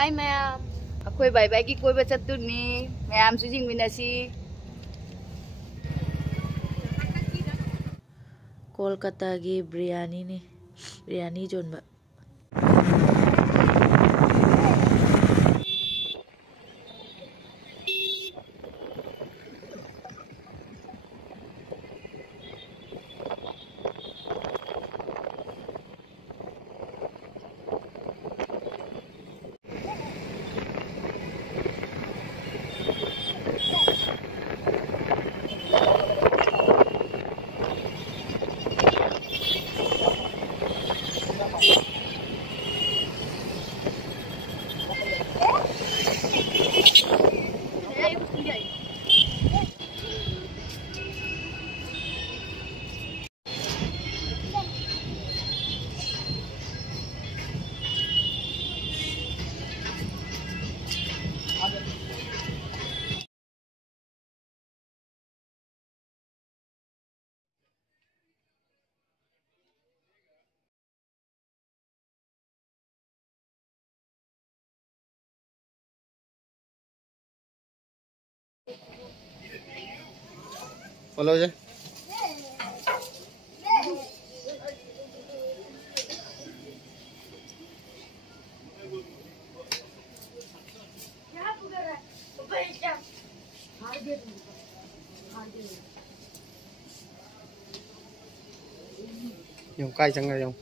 Hi ma'am अखोई by by की कोई चतुनी मैम सुजिंग मिनासी कोलकाता की बिरयानी ने बिरयानी जोनबा फॉलो हो जाए। Yung kai chẳng rồi không?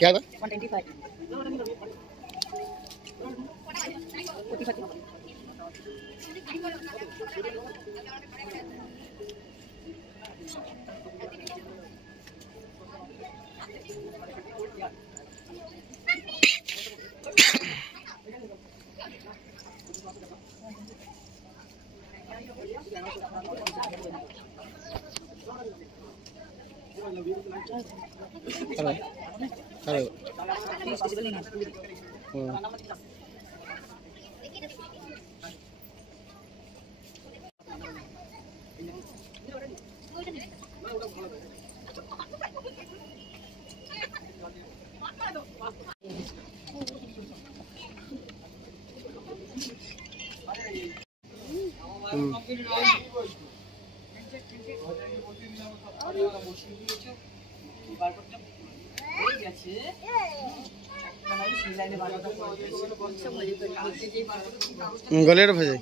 क्या था? 125 Hello. Hello. गलेर भजे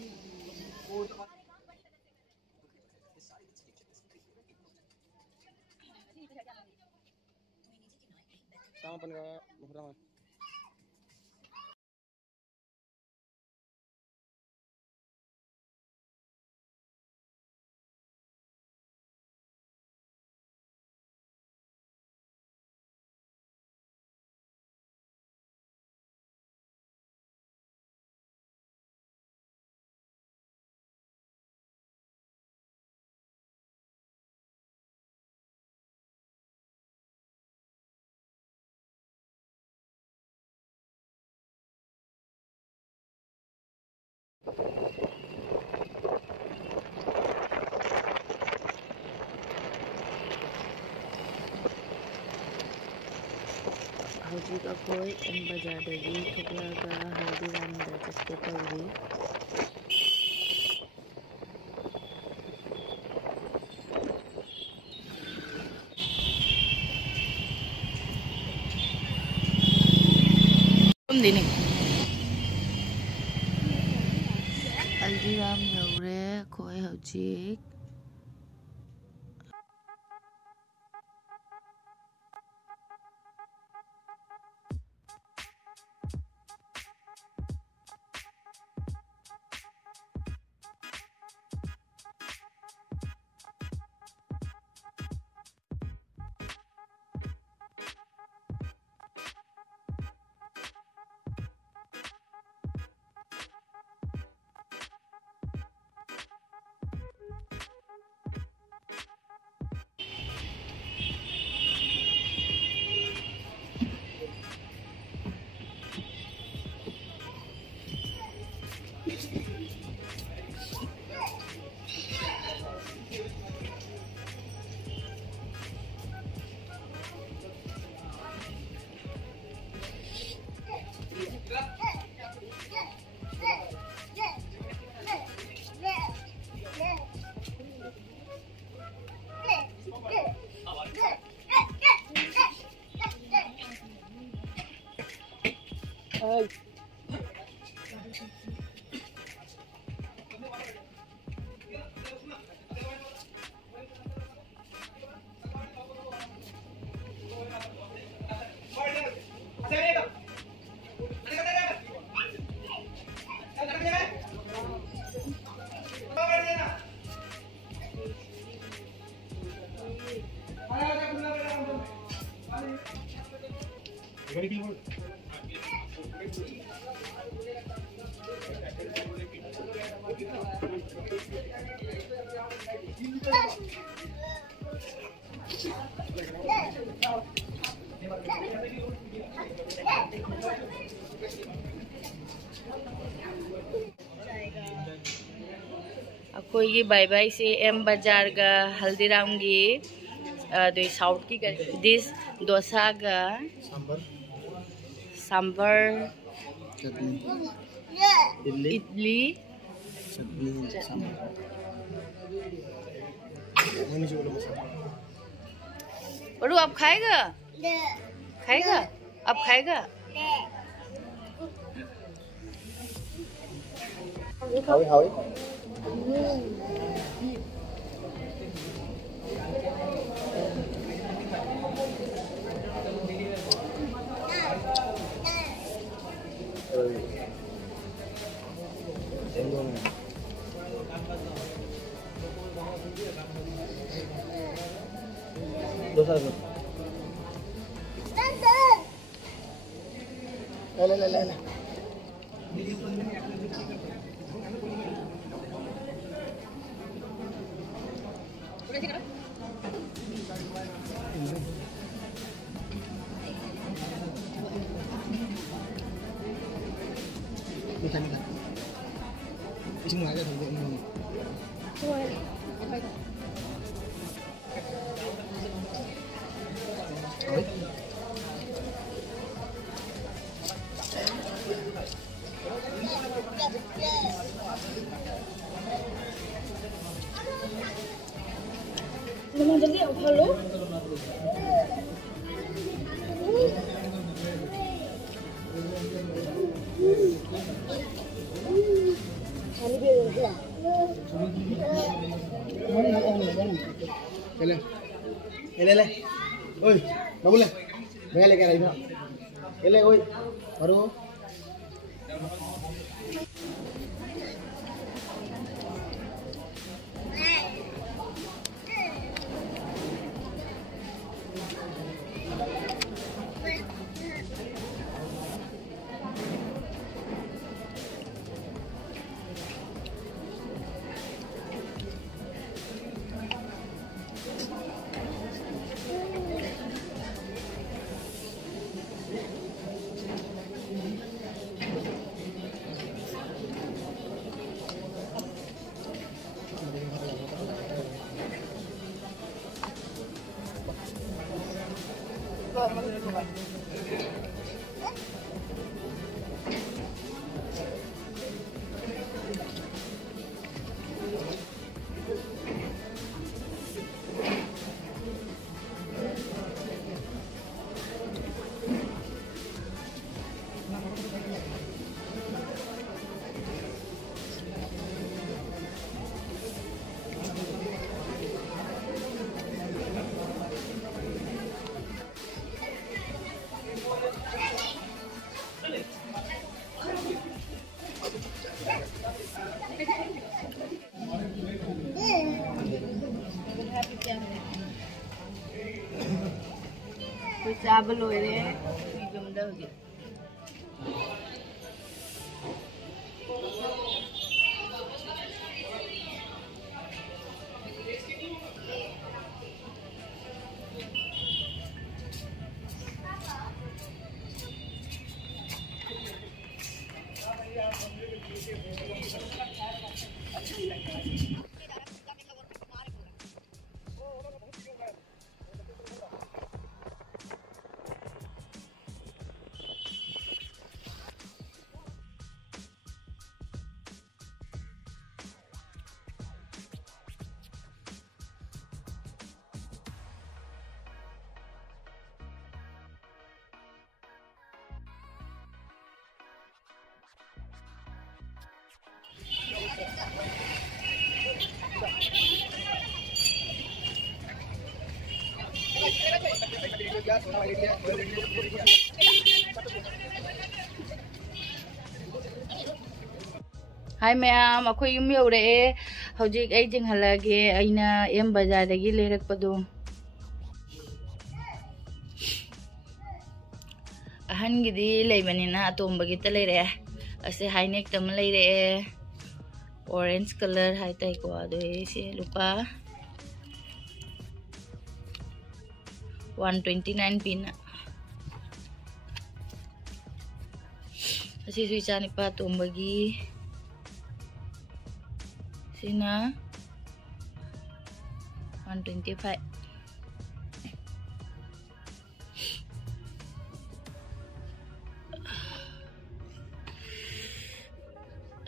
हौजिक अखोई एम बाजारदगी थोकलागा हल्दीरामदा चटके तौरी हल्दीराम यौरे अखोय हौजिक अखोई बाय बाय से एम बाजार गा हल्दीराम गी दो साउथ की डिश डोसा गा सांबर इडली बड़ू आप खाएगा खाएगा आप खाएगा हावी डोसा ले Ising aja dulu ini. Memang jadi halo. ले ओए बाबू ले मैं लेके आ रही हूं ले ओए मारो चाबा लोरे युमदा होगी Hi ma'am, ako'y yung yore hojik ay jing halage ay na M Bazaar dagi lerak pa do. Ahan gidi lay manina atom bagita lay re. Ase high neck tam lay re. Orange color hai tay ko ado si lupa 129 pin. Kasi suichan pa atom bagi sina 125.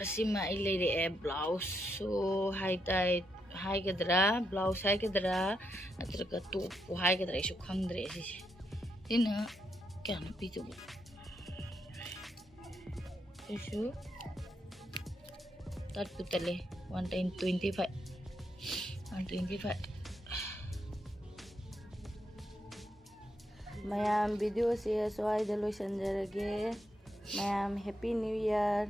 Asima ilay blouse so high tight high kadra blouse high kadra atraga top ko high kadra isu khangdre si ina kya na pitu isu tat putale 125 mayam video se so ay dalo sanjarage mayam happy new year.